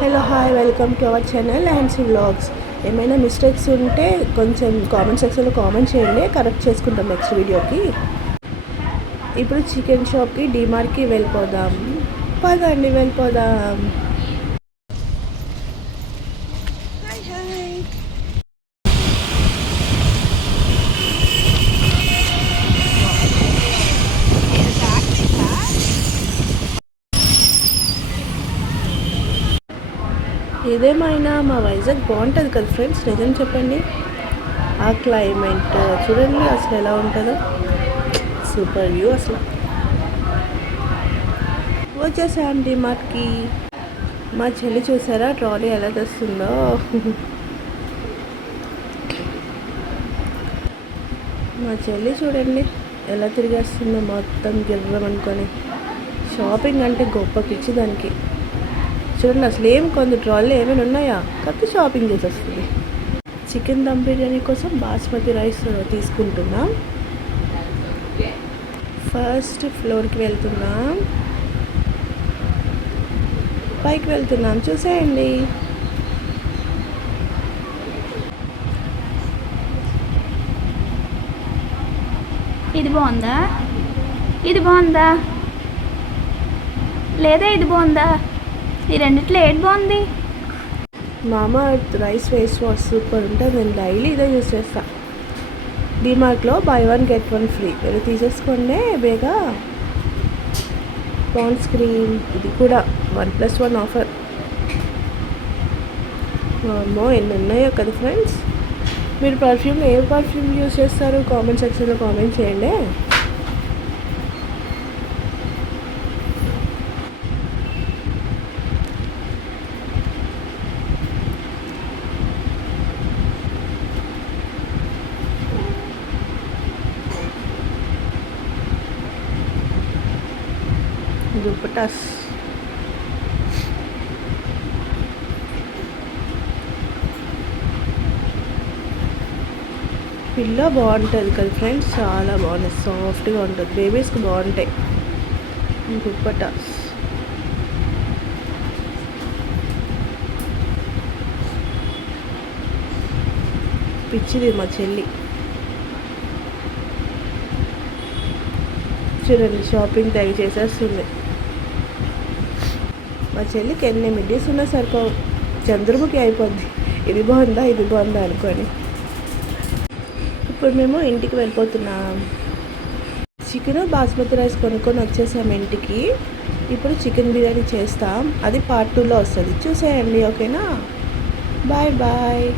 Hello hi welcome to our channel ల్యాండ్సీ vlogs. ఏమైనా mistakes ఉంటే కొంచెం కామెంట్ సెక్షన్లో కామెంట్ చేయండి, కరెక్ట్ చేసుకుంటాం నెక్స్ట్ వీడియోకి. ఇప్పుడు చికెన్ షాప్కి డీమార్ట్కి వెళ్ళిపోదాం. పదండి వెళ్ళిపోదాం. ఏదేమైనా మా వైజాగ్ బాగుంటుంది కదా ఫ్రెండ్స్, నిజం చెప్పండి. ఆ క్లైమేట్ చూడండి అసలు ఎలా ఉంటుందో, సూపర్ వ్యూ అసలు. వచ్చేసాం డిమార్ట్కి. మా చెల్లి చూసారా ట్రాలీ ఎలా తెస్తుందో. మా చెల్లి చూడండి ఎలా తిరిగేస్తుందో మొత్తం గిర్రం అనుకొని. షాపింగ్ అంటే గొప్ప పిచ్చి దానికి. చూడండి అసలు ఏం కొంత ట్రాలీ ఏమైనా ఉన్నాయా, కాకపోతే షాపింగ్ చేసేస్తుంది. చికెన్ దమ్ బిర్యానీ కోసం బాస్మతి రైస్ తీసుకుంటున్నాం. ఫస్ట్ ఫ్లోర్కి వెళ్తున్నాం, పైకి వెళ్తున్నాం, చూసేయండి. ఇది బాగుందా, ఇది బాగుందా, లేదా ఇది బాగుందా? ఈ రెండిట్లో ఏది బాగుంది? మామా రైస్ ఫేస్ వాష్ సూపర్ ఉంటుంది. నేను డైలీ ఇదే యూజ్ చేస్తాను. డిమార్ట్లో బై 1 get 1 ఫ్రీ. మీరు తీసేసుకోండి బేగా. పాండ్స్ క్రీమ్ ఇది కూడా 1+1 ఆఫర్. అమ్మో ఎన్ని ఉన్నాయో కదా ఫ్రెండ్స్. మీరు పర్ఫ్యూమ్ ఏ పర్ఫ్యూమ్ యూజ్ చేస్తారు కామెంట్ సెక్షన్లో కామెంట్ చేయండి. దుప్పటాస్ పిల్ల బాగుంటుంది కదా ఫ్రెండ్స్, చాలా బాగుంటుంది, సాఫ్ట్గా ఉంటుంది, బేబీస్కి బాగుంటాయి దుప్పటాస్. పిచ్చిది మా చెల్లి. చూడండి షాపింగ్ తెగ చేసేస్తుంది. మా చెల్లికి ఎన్ని మిడ్డీస్ ఉన్నా సరిపోవు, చంద్రముఖి అయిపోద్ది. ఇది బాగుందా ఇది బాగుందా అనుకొని. ఇప్పుడు మేము ఇంటికి వెళ్ళిపోతున్నాం. చికెన్ బాస్మతి రైస్ కొనుక్కొని వచ్చేసాం ఇంటికి. ఇప్పుడు చికెన్ బిర్యానీ చేస్తాం, అది పార్ట్ 2లో వస్తుంది, చూసేయండి. ఓకేనా, బాయ్ బాయ్.